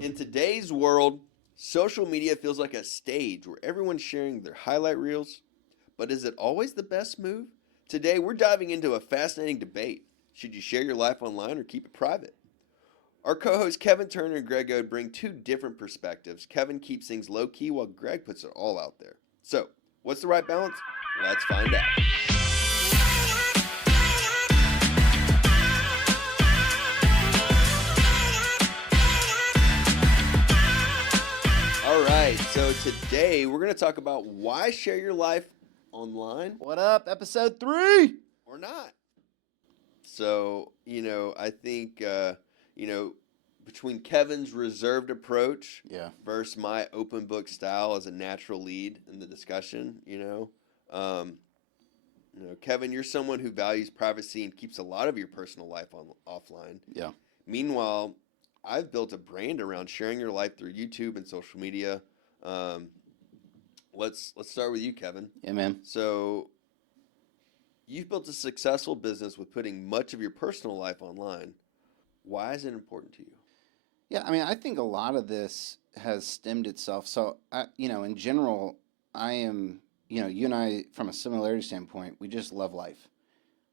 In today's world, social media feels like a stage where everyone's sharing their highlight reels. But is it always the best move? Today, we're diving into a fascinating debate. Should you share your life online or keep it private? Our co hosts Kevin Turner and Greg Ode bring two different perspectives. Kevin keeps things low key while Greg puts it all out there. So, what's the right balance? Let's find out. All right, so today we're going to talk about why share your life online What up? Episode 3. or not. So, I think, between Kevin's reserved approach Yeah. versus my open book style as a natural lead in the discussion, Kevin, you're someone who values privacy and keeps a lot of your personal life offline. Yeah. Meanwhile, I've built a brand around sharing your life through YouTube and social media. Let's start with you, Kevin. Yeah, man. So, you've built a successful business with putting much of your personal life online. Why is it important to you? Yeah, I mean, I think a lot of this has stemmed itself. So, in general, I am, you and I, from a similarity standpoint, we just love life.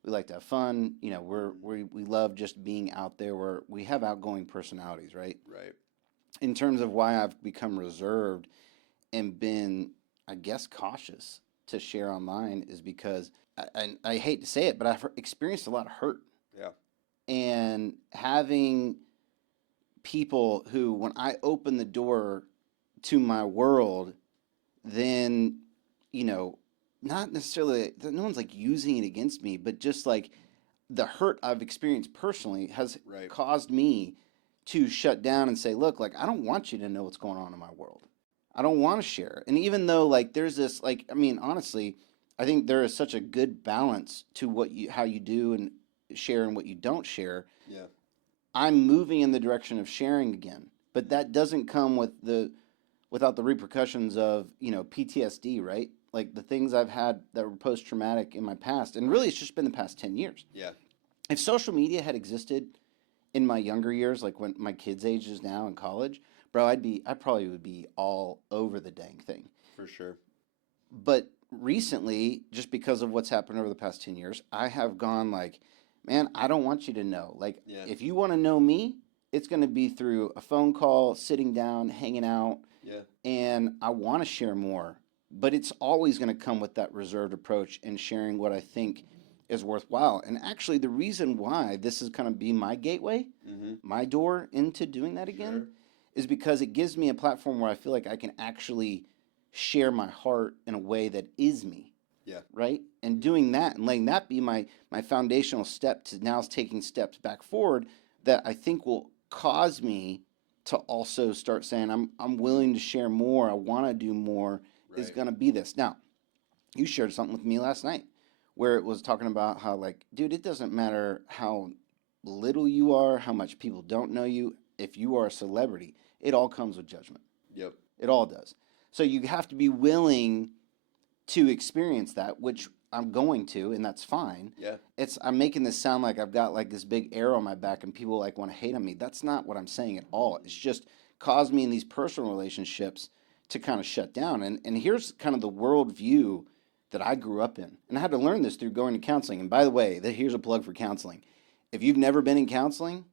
We like to have fun. We love just being out there. We have outgoing personalities, right? Right. In terms of why I've become reserved and been, I guess, cautious to share online is because I hate to say it, but I've experienced a lot of hurt. Yeah. And having people who, when I open the door to my world, then, not necessarily, no one's like using it against me, but just like the hurt I've experienced personally has Right. caused me to shut down and say, look, like, I don't want you to know what's going on in my world. I don't want to share. And even though, like, there's this, like, I mean, honestly, I think there is such a good balance to how you do and share and what you don't share. Yeah. I'm moving in the direction of sharing again, but that doesn't come without the repercussions of, PTSD, right? Like the things I've had that were post-traumatic in my past, and really it's just been the past 10 years. Yeah. If social media had existed in my younger years, like when my kids' age is now in college, bro, I probably would be all over the dang thing. For sure. But recently, just because of what's happened over the past 10 years, I have gone like, man, I don't want you to know. Like, Yeah. if you want to know me, it's going to be through a phone call, sitting down, hanging out. Yeah. And I want to share more, but it's always going to come with that reserved approach and sharing what I think is worthwhile. And actually, the reason why this is going to be my gateway, my door into doing that again, Sure. is because it gives me a platform where I feel like I can actually share my heart in a way that is me. Yeah. Right? And doing that and letting that be my foundational step to now taking steps back forward that I think will cause me to also start saying I'm willing to share more. I want to do more. Is Right. going to be this. Now, you shared something with me last night where it was talking about how, like, dude, it doesn't matter how little you are, how much people don't know you. If you are a celebrity, it all comes with judgment. Yep. It all does. So you have to be willing to experience that, which I'm going to, and that's fine. Yeah. I'm making this sound like I've got like this big arrow on my back and people like want to hate on me. That's not what I'm saying at all. It's just caused me in these personal relationships to kind of shut down. And here's kind of the worldview that I grew up in. And I had to learn this through going to counseling. And by the way, here's a plug for counseling. If you've never been in counseling,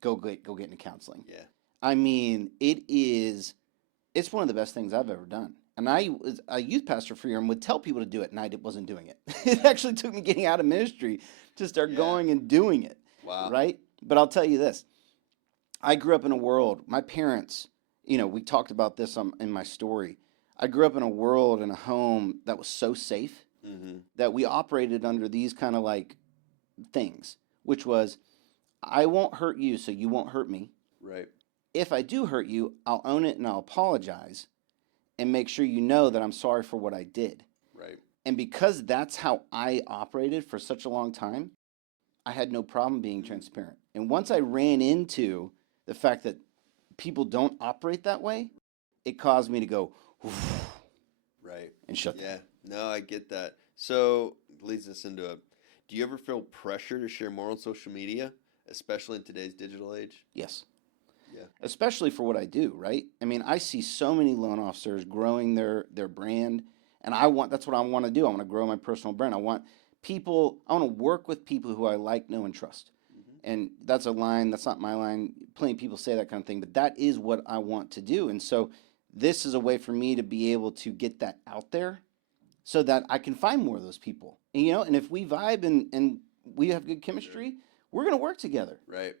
go get into counseling. Yeah. I mean, it's one of the best things I've ever done. And I was a youth pastor for a year and would tell people to do it, and I wasn't doing it. It actually took me getting out of ministry to start going and doing it. Wow. Right? But I'll tell you this. I grew up in a world, my parents, we talked about this in my story. I grew up in a world, in a home that was so safe that we operated under these kind of like things, which was, I won't hurt you, so you won't hurt me. Right. If I do hurt you, I'll own it and I'll apologize and make sure you know that I'm sorry for what I did. Right. And because that's how I operated for such a long time, I had no problem being transparent. And once I ran into the fact that people don't operate that way, it caused me to go, Right. and shut Yeah. No, I get that. So leads us into do you ever feel pressure to share more on social media, especially in today's digital age? Yes. Yeah. especially for what I do, right? I mean, I see so many loan officers growing their brand, and that's what I want to do. I want to grow my personal brand. I want to work with people who I like, know, and trust. Mm-hmm. And that's a line, that's not my line. Plenty of people say that kind of thing, but that is what I want to do. And so this is a way for me to be able to get that out there so that I can find more of those people. And, and if we vibe and we have good chemistry, we're going to work together. Right.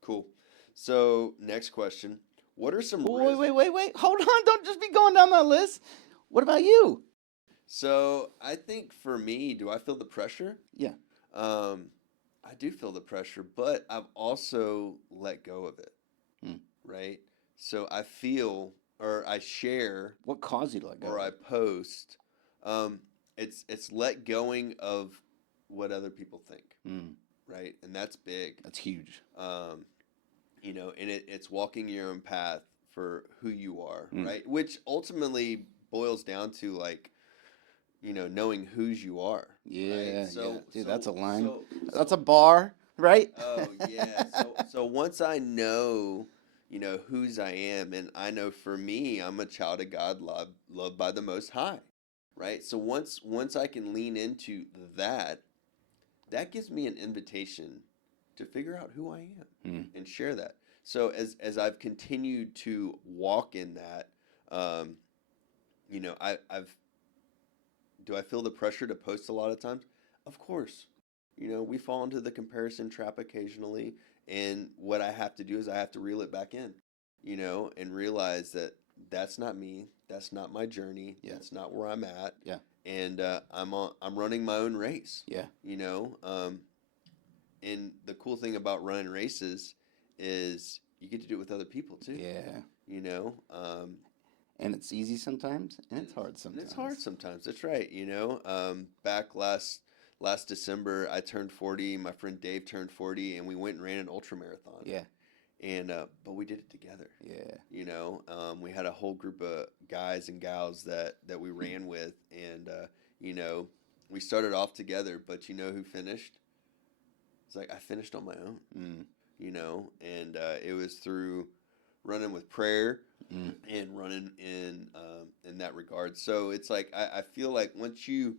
Cool. So, next question. What are some Wait, risks? wait. Hold on. Don't just be going down that list. What about you? So, I think for me, do I feel the pressure? Yeah. I do feel the pressure, but I've also let go of it. Hmm. Right? So, I feel or I share What caused you to let go? or I post. It's let going of what other people think. Hmm. Right? And that's big. That's huge. And it's walking your own path for who you are, Mm. right? Which ultimately boils down to like, knowing whose you are. Yeah, right? So, Dude, that's a line. So, That's a bar, right? oh yeah. So once I know, whose I am, and I know for me, I'm a child of God, loved by the Most High, right? So once I can lean into that, that gives me an invitation to figure out who I am Mm. and share that. So as I've continued to walk in that, I've do I feel the pressure to post a lot of times? Of course. We fall into the comparison trap occasionally, and what I have to do is I have to reel it back in, and realize that that's not me, that's not my journey, Yeah. that's not where I'm at, Yeah. and I'm running my own race, Yeah. And the cool thing about running races is you get to do it with other people too. Yeah. And it's easy sometimes, and it's hard and sometimes. it's hard sometimes. That's right. Back last December, I turned 40. My friend Dave turned 40, and we went and ran an ultra marathon. Yeah. And but we did it together. Yeah. We had a whole group of guys and gals that we ran with, and we started off together. But you know who finished? It's like I finished on my own. Mm. And it was through running with prayer Mm. and running in that regard. So it's like I feel like once you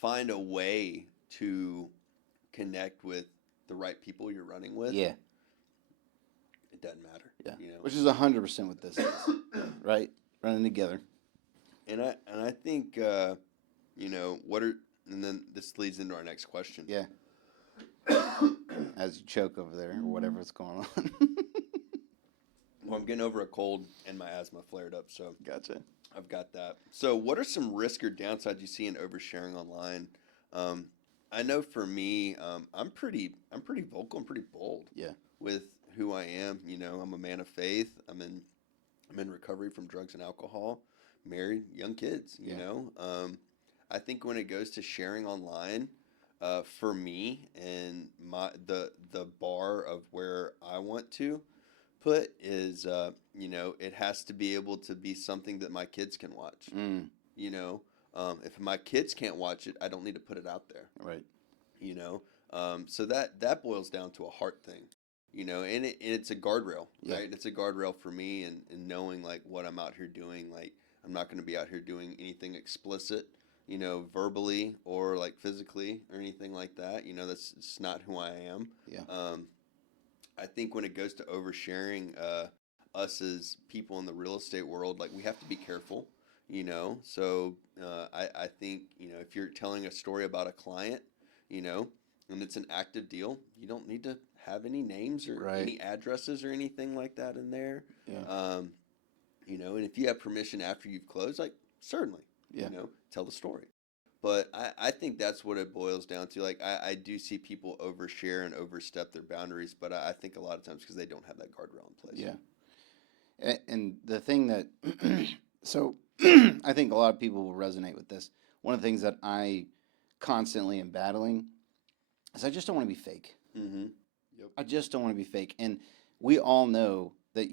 find a way to connect with the right people you're running with, Yeah. it doesn't matter. Yeah. Which is 100% what this is, right? Running together. And I think and then this leads into our next question. Yeah. As you choke over there or whatever's going on. Well, I'm getting over a cold and my asthma flared up, so Gotcha. I've got that. So, what are some risks or downsides you see in oversharing online? I know for me, I'm pretty vocal and pretty bold. Yeah. With who I am. I'm a man of faith. I'm in recovery from drugs and alcohol. Married, young kids. Yeah. I think when it goes to sharing online, for me and the bar of where I want to put is it has to be able to be something that my kids can watch. Mm. If my kids can't watch it, I don't need to put it out there. Right. So that boils down to a heart thing. And it's a guardrail, Yeah. right? It's a guardrail for me and knowing like what I'm out here doing. Like I'm not going to be out here doing anything explicit, verbally or like physically or anything like that. That's it's not who I am. Yeah. I think when it goes to oversharing, us as people in the real estate world, like we have to be careful, So I think, if you're telling a story about a client, and it's an active deal, you don't need to have any names or Right. any addresses or anything like that in there. Yeah. And if you have permission after you've closed, like certainly, Yeah. tell the story. But I think that's what it boils down to. Like, I do see people overshare and overstep their boundaries, but I think a lot of times because they don't have that guardrail in place. Yeah. And the thing that, so I think a lot of people will resonate with this. One of the things that I constantly am battling is I just don't want to be fake. Mm-hmm. Yep. I just don't want to be fake. And we all know that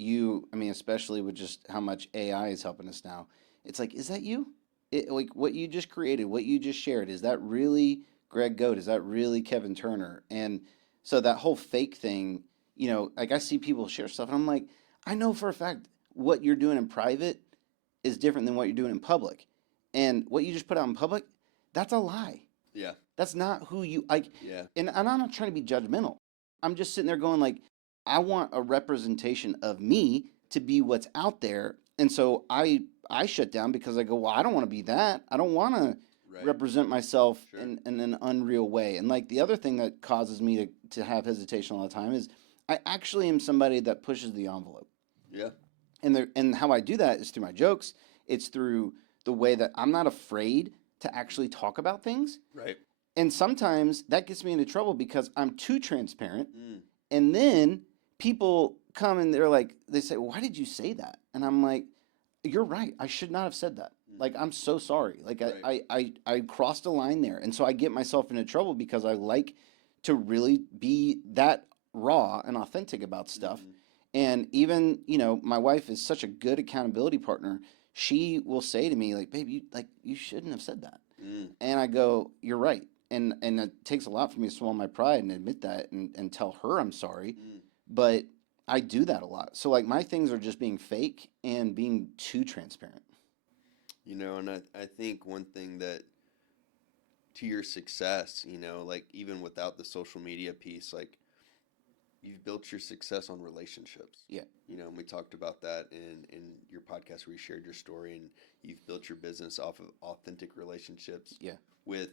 especially with just how much AI is helping us now, it's like, is that you? Like what you just created, what you just shared, is that really Greg Goat? Is that really Kevin Turner? And so that whole fake thing, like I see people share stuff and I'm like, I know for a fact what you're doing in private is different than what you're doing in public. And what you just put out in public, that's a lie. Yeah. That's not who you like. Yeah. And I'm not trying to be judgmental. I'm just sitting there going like, I want a representation of me to be what's out there. And so I shut down because I go, well, I don't want to be that. I don't want to Right. represent myself Sure. in an unreal way. And like the other thing that causes me to have hesitation all the time is I actually am somebody that pushes the envelope. Yeah. And how I do that is through my jokes. It's through the way that I'm not afraid to actually talk about things. Right. And sometimes that gets me into trouble because I'm too transparent. Mm. And then people come and they're like, they say, why did you say that? And I'm like, you're right. I should not have said that. Like, I'm so sorry. Like, Right. I crossed a line there. And so I get myself into trouble because I like to really be that raw and authentic about stuff. Mhm. And even, my wife is such a good accountability partner. She will say to me, like, babe, you shouldn't have said that. Mm. And I go, you're right. And it takes a lot for me to swallow my pride and admit that and tell her I'm sorry. Mm. But I do that a lot. So like my things are just being fake and being too transparent. And I think one thing that to your success, like even without the social media piece, like you've built your success on relationships. Yeah. And we talked about that in your podcast where you shared your story, and you've built your business off of authentic relationships. Yeah. With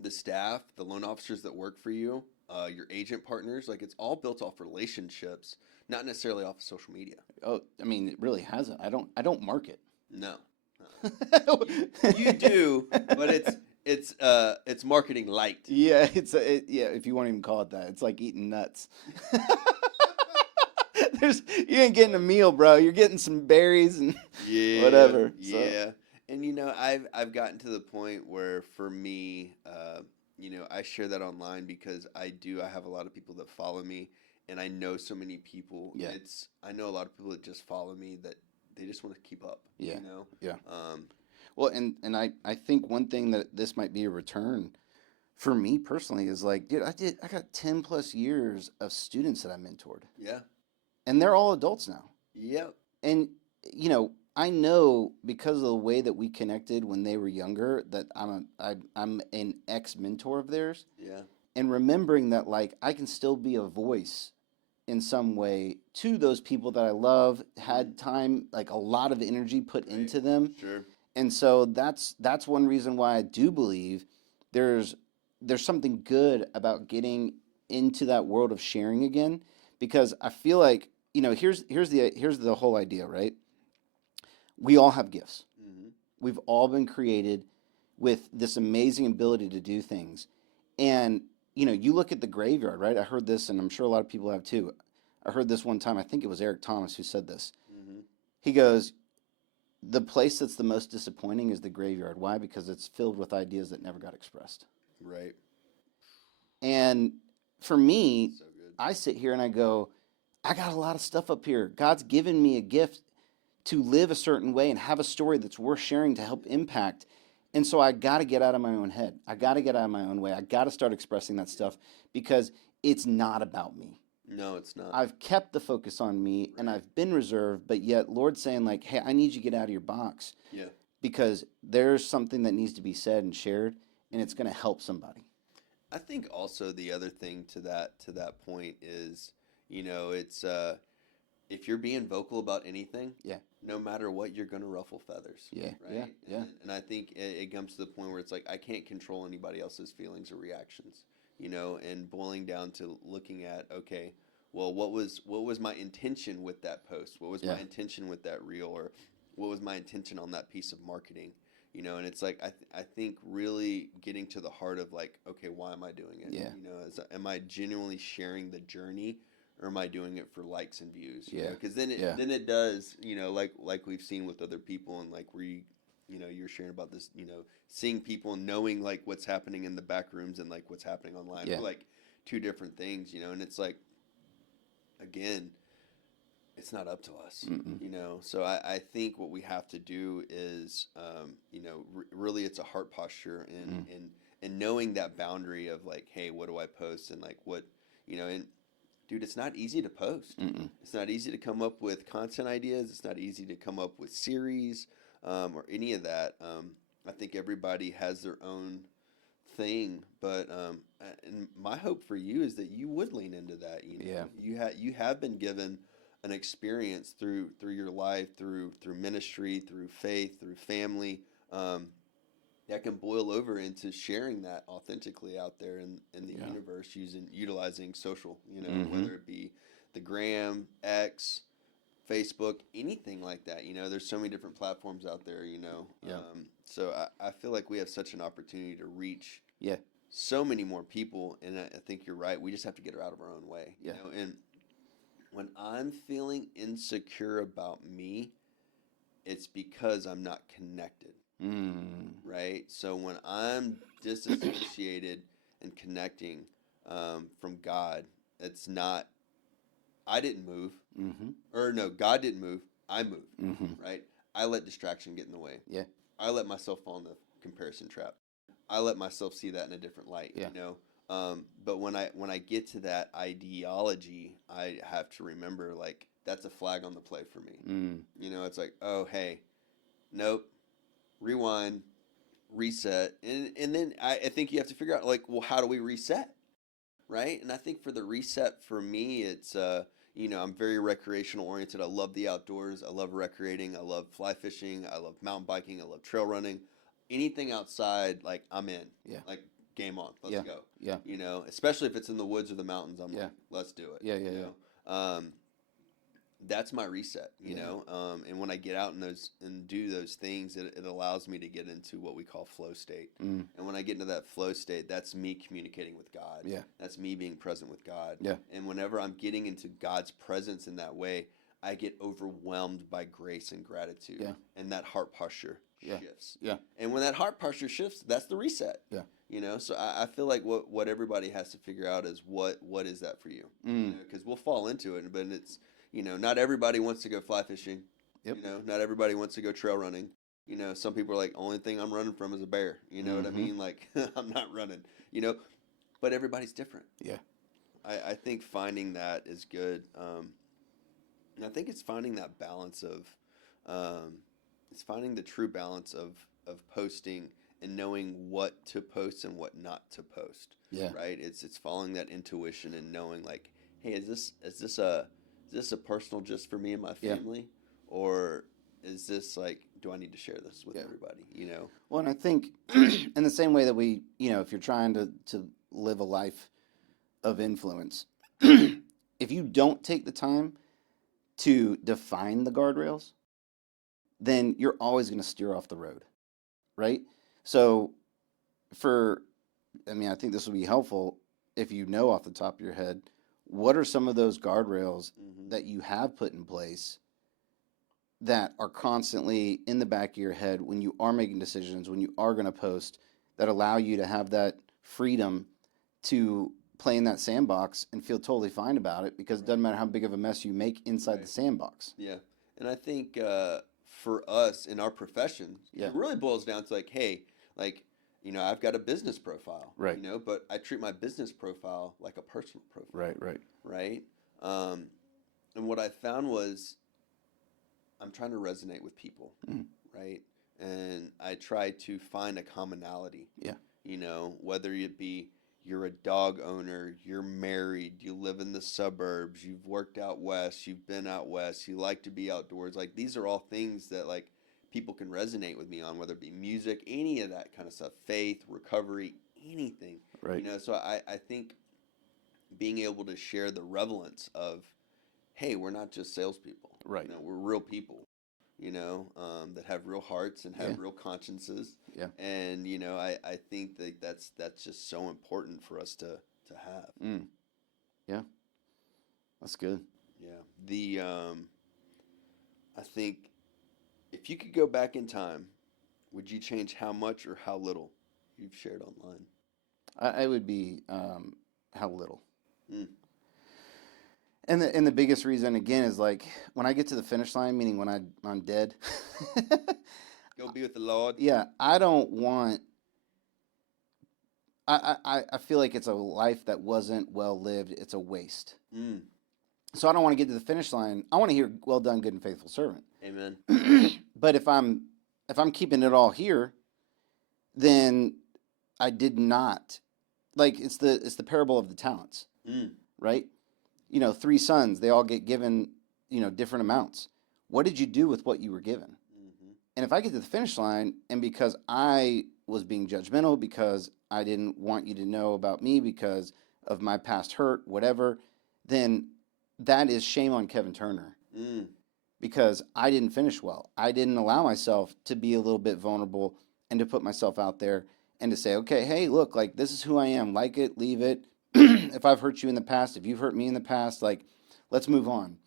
the staff, the loan officers that work for you, your agent partners, like it's all built off relationships, not necessarily off of social media. Oh, I mean, it really hasn't. I don't market. No. You do, but it's marketing light. Yeah, yeah, if you want to even call it that. It's like eating nuts. You ain't getting a meal, bro. You're getting some berries and whatever. So. Yeah. And I've gotten to the point where for me, I share that online because I have a lot of people that follow me, and I know so many people. Yeah. I know a lot of people that just follow me that they just want to keep up. Yeah. Yeah. Um, Well, and I think one thing that this might be a return for me personally is like, dude, I got 10 plus years of students that I mentored, yeah. and they're all adults now. Yep. And I know because of the way that we connected when they were younger that I'm an ex mentor of theirs, Yeah. and remembering that like I can still be a voice in some way to those people that I love, had time, like a lot of energy put Right. into them. Sure. And so that's one reason why I do believe there's something good about getting into that world of sharing again, because I feel like, here's the whole idea, right? We all have gifts. Mm-hmm. We've all been created with this amazing ability to do things. And you look at the graveyard, right? I heard this, and I'm sure a lot of people have too. I heard this one time, I think it was Eric Thomas who said this. Mm-hmm. He goes, the place that's the most disappointing is the graveyard. Why? Because it's filled with ideas that never got expressed. Right. And for me, So good. I sit here and I go, I got a lot of stuff up here. God's given me a gift to live a certain way and have a story that's worth sharing to help impact. And so I got to get out of my own head. I got to get out of my own way. I got to start expressing that stuff because it's not about me. No, it's not. I've kept the focus on me and I've been reserved, but yet Lord's saying like, hey, I need you to get out of your box. Yeah. Because there's something that needs to be said and shared, and it's going to help somebody. I think also the other thing to that point is, it's if you're being vocal about anything, Yeah. no matter what, you're gonna ruffle feathers. Yeah, Right. yeah. And I think it comes to the point where it's like I can't control anybody else's feelings or reactions. And boiling down to looking at, okay, well, what was my intention with that post? What was Yeah. my intention with that reel, or what was my intention on that piece of marketing? And it's like I think really getting to the heart of like, okay, why am I doing it? Yeah. Am I genuinely sharing the journey, or am I doing it for likes and views? Yeah. Because then it does, like we've seen with other people, and like you're sharing about this, seeing people and knowing like what's happening in the back rooms and like what's happening online Yeah. are like two different things, and it's like, again, it's not up to us, Mm-mm. So I think what we have to do is, really it's a heart posture and knowing that boundary of like, hey, what do I post, and like what, and dude, it's not easy to post. Mm-mm. It's not easy to come up with content ideas. It's not easy to come up with series or any of that. I think everybody has their own thing, but and my hope for you is that you would lean into that. You know, Yeah. you have been given an experience through your life, through ministry, through faith, through family. That can boil over into sharing that authentically out there in the Yeah. universe, utilizing social, Mm-hmm. whether it be the gram, X, Facebook, anything like that. There's so many different platforms out there. Yeah. So I feel like we have such an opportunity to reach Yeah. so many more people, and I think you're right. We just have to get her out of our own way. Yeah. And when I'm feeling insecure about me, it's because I'm not connected, Mm. right? So when I'm disassociated and connecting from God, it's not, I didn't move, Mm-hmm. or no, God didn't move, I moved, Mm-hmm. right? I let distraction get in the way. Yeah. I let myself fall in the comparison trap. I let myself see that in a different light, Yeah. But when I get to that ideology, I have to remember, like, that's a flag on the play for me. Mm. It's like, oh, hey, nope, rewind, reset, and then I think you have to figure out, like, well, how do we reset, right? And I think for the reset for me, it's I'm very recreational oriented. I love the outdoors. I love recreating. I love fly fishing. I love mountain biking. I love trail running. Anything outside, like, I'm in. Yeah. Like, game on. Let's Yeah. go. Yeah. Especially if it's in the woods or the mountains, I'm Yeah. like, let's do it. Yeah. Yeah. You know? That's my reset, Yeah. and when I get out and do those things, it allows me to get into what we call flow state. Mm. And when I get into that flow state, that's me communicating with God. Yeah. That's me being present with God. Yeah. And whenever I'm getting into God's presence in that way, I get overwhelmed by grace and gratitude. Yeah. And that heart posture Yeah. shifts. Yeah. And when that heart posture shifts, that's the reset. Yeah. So I feel like what everybody has to figure out is what is that for you? Mm. Because we'll fall into it, but it's not everybody wants to go fly fishing. Yep. Not everybody wants to go trail running. Some people are like, only thing I'm running from is a bear. You know what I Mhm. mean? Like, I'm not running. But everybody's different. Yeah. I think finding that is good. And I think it's finding that balance of, it's finding the true balance of posting and knowing what to post and what not to post. Yeah. Right. It's following that intuition and knowing, like, hey, is this a personal just for me and my Yeah. family, or is this, like, do I need to share this with Yeah. everybody? Well, and I think in the same way that we, if you're trying to live a life of influence, if you don't take the time to define the guardrails, then you're always going to steer off the road, right? So I think this will be helpful if you know off the top of your head, what are some of those guardrails Mm-hmm. that you have put in place that are constantly in the back of your head when you are making decisions, when you are going to post, that allow you to have that freedom to play in that sandbox and feel totally fine about it, because it doesn't matter how big of a mess you make inside Right. the sandbox. Yeah. And I think for us in our profession, Yeah. it really boils down to, like, hey, like, I've got a business profile, Right. But I treat my business profile like a personal profile, Right. right? And what I found was I'm trying to resonate with people, Mhm. right? And I try to find a commonality. Yeah. Whether it be you're a dog owner, you're married, you live in the suburbs, you've worked out west, you've been out west, you like to be outdoors. Like, these are all things that, like, people can resonate with me on, whether it be music, any of that kind of stuff, faith, recovery, anything. Right. So I think being able to share the relevance of, hey, we're not just salespeople. Right. We're real people, that have real hearts and have Yeah. real consciences. Yeah. And, I think that that's just so important for us to have. Mm. Yeah. That's good. Yeah. I think if you could go back in time, would you change how much or how little you've shared online? I would be how little. Mm. And the biggest reason, again, is, like, when I get to the finish line, meaning when I'm dead. Go be with the Lord. Yeah, I don't want I feel like it's a life that wasn't well lived. It's a waste. Mm. So I don't want to get to the finish line. I want to hear, "Well done, good and faithful servant." Amen. But if I'm keeping it all here, then I did not, like, it's the parable of the talents, Mm. right? You know, three sons, they all get given, different amounts. What did you do with what you were given? Mm-hmm. And if I get to the finish line and because I was being judgmental, because I didn't want you to know about me because of my past hurt, whatever, then that is shame on Kevin Turner Mm. because I didn't finish well. I didn't allow myself to be a little bit vulnerable and to put myself out there and to say, okay, hey, look, like, this is who I am. Like it, leave it. If I've hurt you in the past, if you've hurt me in the past, like, let's move on.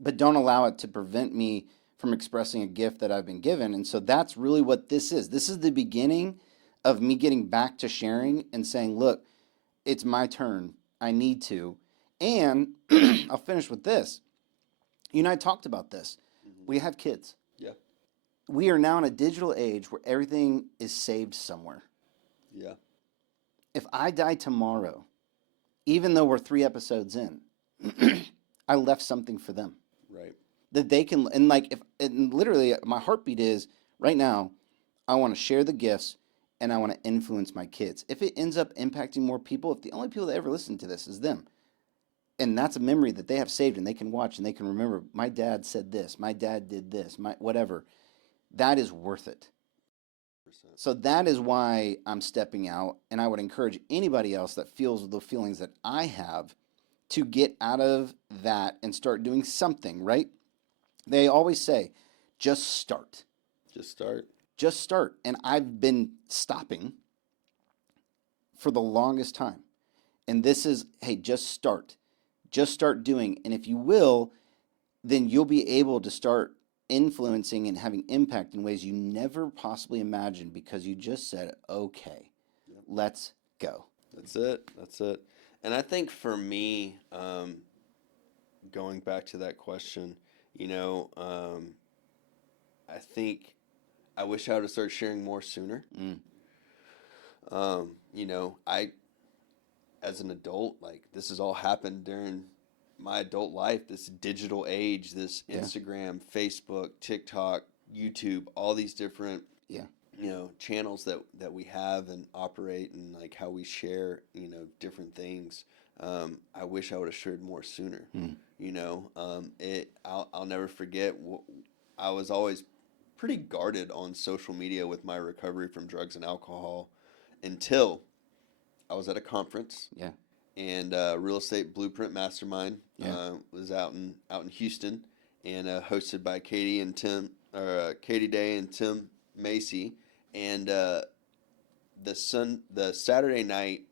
But don't allow it to prevent me from expressing a gift that I've been given. And so that's really what this is. This is the beginning of me getting back to sharing and saying, look, it's my turn. I need to. And I'll finish with this. You and I talked about this. Mm-hmm. We have kids. Yeah. We are now in a digital age where everything is saved somewhere. Yeah. If I die tomorrow, even though we're 3 episodes in, I left something for them Right. that they can, and like, and literally my heartbeat is right now, I want to share the gifts and I want to influence my kids. If it ends up impacting more people, if the only people that ever listen to this is them, and that's a memory that they have saved and they can watch and they can remember, my dad said this, my dad did this, my whatever, that is worth it. 100%. So that is why I'm stepping out, and I would encourage anybody else that feels the feelings that I have to get out of that and start doing something, right? They always say, just start. Just start. Just start. And I've been stopping for the longest time. And this is, hey, just start. Just start doing. And if you will, then you'll be able to start influencing and having impact in ways you never possibly imagined because you just said, okay, Yep. let's go. That's it. That's it. And I think for me, going back to that question, I think I wish I would have started sharing more sooner. Mm. I, as an adult, like, this has all happened during my adult life, this digital age, this Yeah. Instagram, Facebook, TikTok, YouTube, all these different, Yeah. channels that we have and operate and like how we share, different things. I wish I would have shared more sooner. Mm. I'll never forget. I was always pretty guarded on social media with my recovery from drugs and alcohol until I was at a conference. Yeah. And Real Estate Blueprint Mastermind was out in Houston, and hosted by Katie Day and Tim Macy. And the Saturday night,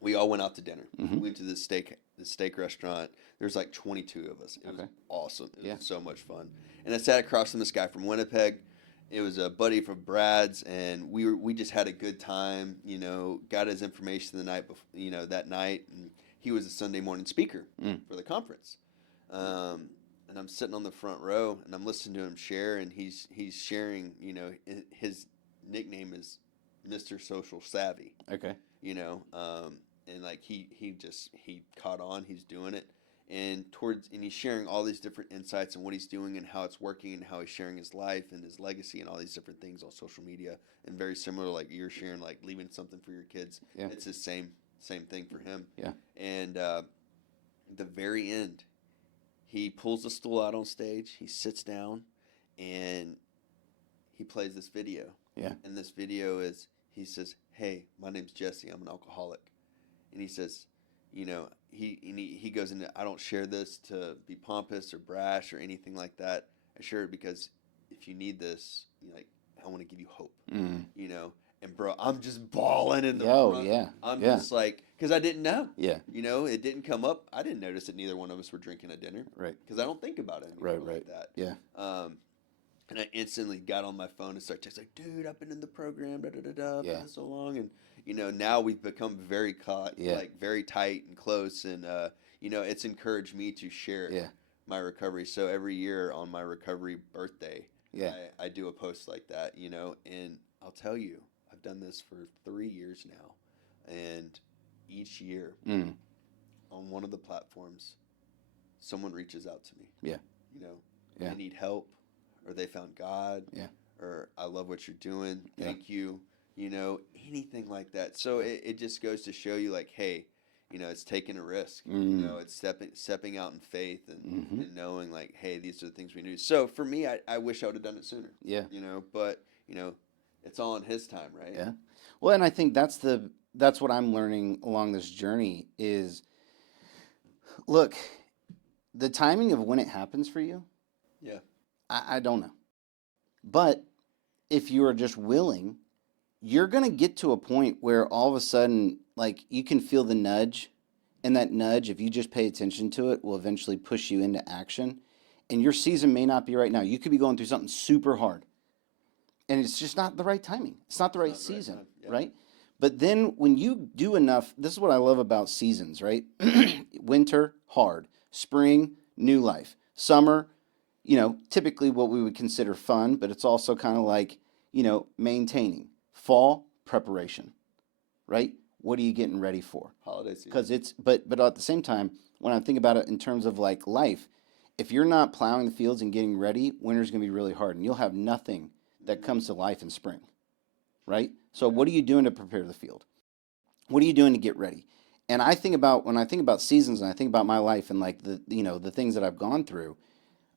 we all went out to dinner. Mm-hmm. We went to the steak restaurant. There's like 22 of us. It was awesome. It was so much fun. And I sat across from this guy from Winnipeg. It was a buddy from Brad's, and we just had a good time. Got his information the night before, that night, and he was a Sunday morning speaker for the conference. And I'm sitting on the front row, and I'm listening to him share, and he's sharing. His nickname is Mr. Social Savvy. Okay. And like he caught on. He's doing it. And he's sharing all these different insights and what he's doing and how it's working and how he's sharing his life and his legacy and all these different things on social media. And very similar, like you're sharing, like leaving something for your kids. Yeah. It's the same thing for him. Yeah. And at the very end, he pulls the stool out on stage. He sits down, and he plays this video. Yeah. And this video is, he says, "Hey, my name's Jesse. I'm an alcoholic." And he says, he goes into, "I don't share this to be pompous or brash or anything like that. I share it because if you need this, I want to give you hope." Mm. And bro, I'm just bawling in the front. Yeah. I'm just like, because I didn't know. Yeah. It didn't come up. I didn't notice that neither one of us were drinking at dinner. Right. Because I don't think about it anymore like that. Yeah. And I instantly got on my phone and started texting, like, "Dude, I've been in the program, for so long." And, now we've become very very tight and close. And, it's encouraged me to share my recovery. So every year on my recovery birthday, I do a post like that, and I'll tell you, I've done this for 3 years now. And each year Mm. on one of the platforms, someone reaches out to me. Yeah. You know, Yeah. they need help, or they found God, Yeah. or I love what you're doing. Yeah. Thank you. You know, anything like that. So it just goes to show you, like, hey, you know, it's taking a risk. You know, it's stepping out in faith and knowing, like, hey, these are the things we do. So for me, I wish I would have done it sooner. Yeah. You know, but you know, it's all in His time, right? Yeah. Well, and I think that's what I'm learning along this journey is, look, the timing of when it happens for you, Yeah. I don't know. But if you are just willing, you're going to get to a point where all of a sudden, like, you can feel the nudge. And that nudge, if you just pay attention to it, will eventually push you into action. And your season may not be right now. You could be going through something super hard. And it's just not the right timing. It's not the right season, right? But then when you do enough, this is what I love about seasons, right? Winter, hard. Spring, new life. Summer, you know, typically what we would consider fun, but it's also kind of like, you know, maintaining. Fall, preparation, right? What are you getting ready for? Holiday season. Because but at the same time, when I think about it in terms of like life, if you're not plowing the fields and getting ready, winter's going to be really hard, and you'll have nothing that comes to life in spring, right? So what are you doing to prepare the field? What are you doing to get ready? And when I think about seasons and I think about my life and like the things that I've gone through,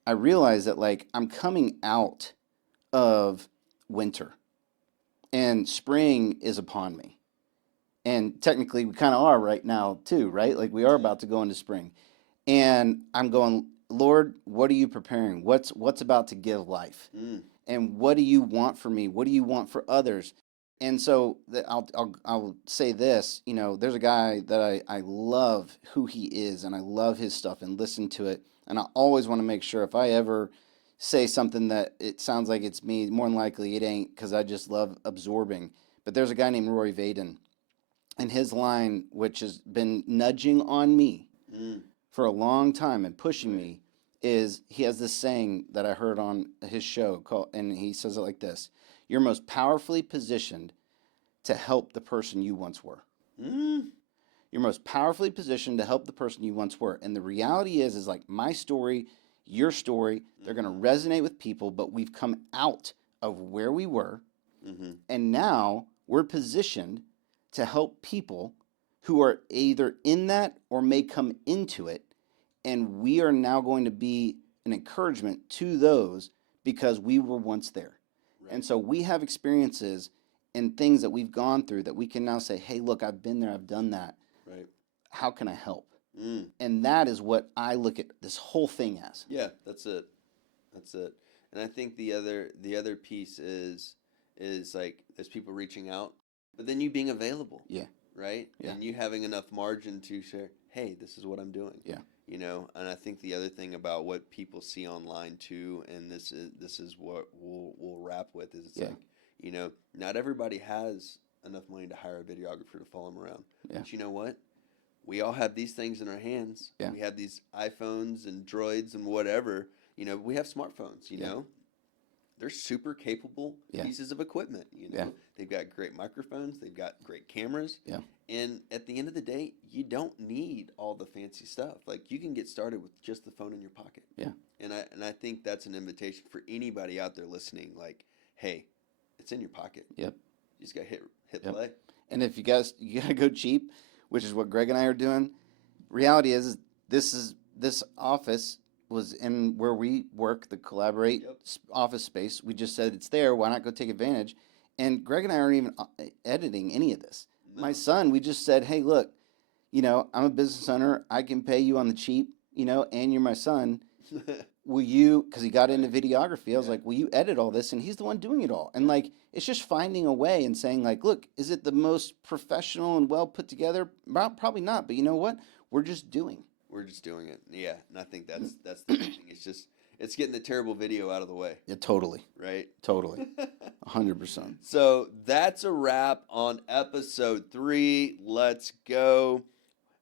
I realize that like I'm coming out of winter and spring is upon me. And technically we kind of are right now too, right? Like we are about to go into spring. And I'm going, Lord, what are you preparing? What's about to give life? And what do you want for me? What do you want for others? And so I'll say this, you know, there's a guy that I love who he is, and I love his stuff and listen to it. And I always want to make sure if I ever say something that it sounds like it's me, more than likely it ain't, because I just love absorbing. But there's a guy named Roy Vaden, and his line, which has been nudging on me for a long time and pushing me, is he has this saying that I heard on his show and he says it like this: "You're most powerfully positioned to help the person you once were." You're most powerfully positioned to help the person you once were. And the reality is like my story, your story, they're going to resonate with people, but we've come out of where we were, and now we're positioned to help people who are either in that or may come into it. And we are now going to be an encouragement to those because we were once there. Right. And so we have experiences and things that we've gone through that we can now say, hey, look, I've been there, I've done that. Right. How can I help? And that is what I look at this whole thing as. Yeah, that's it. That's it. And I think the other piece is like there's people reaching out, but then you being available. Yeah. Right? Yeah. And you having enough margin to share, hey, this is what I'm doing. Yeah. You know, and I think the other thing about what people see online too, and this is what we'll wrap with, is it's like, you know, not everybody has enough money to hire a videographer to follow them around. Yeah. But you know what? We all have these things in our hands. Yeah. We have these iPhones and droids and whatever. You know, we have smartphones, you know. They're super capable pieces of equipment, you know. They've got great microphones, they've got great cameras. Yeah. And at the end of the day, you don't need all the fancy stuff. Like, you can get started with just the phone in your pocket. Yeah. And I think that's an invitation for anybody out there listening, like, hey, it's in your pocket. Yep. You just got to hit play. And if you got to go cheap, which is what Greg and I are doing. Reality is this office was in where we work, the Collaborate office space. We just said it's there. Why not go take advantage? And Greg and I aren't even editing any of this. No. My son, we just said, hey, look, you know, I'm a business owner. I can pay you on the cheap, you know, and you're my son. Will you, because he got into videography, I was like, will you edit all this? And he's the one doing it all. And like, it's just finding a way and saying like, look, is it the most professional and well put together? Probably not, but you know what? We're just doing. We're just doing it. Yeah. And I think that's the thing. It's getting the terrible video out of the way. Yeah, totally. Right? Totally. 100%. So that's a wrap on episode 3. Let's go.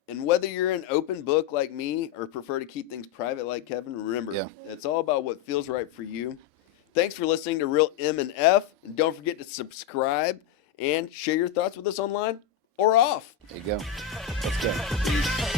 And whether you're an open book like me or prefer to keep things private like Kevin, remember, it's all about what feels right for you. Thanks for listening to Real M and F. And don't forget to subscribe and share your thoughts with us online. or off. There you go. Let's go. Peace.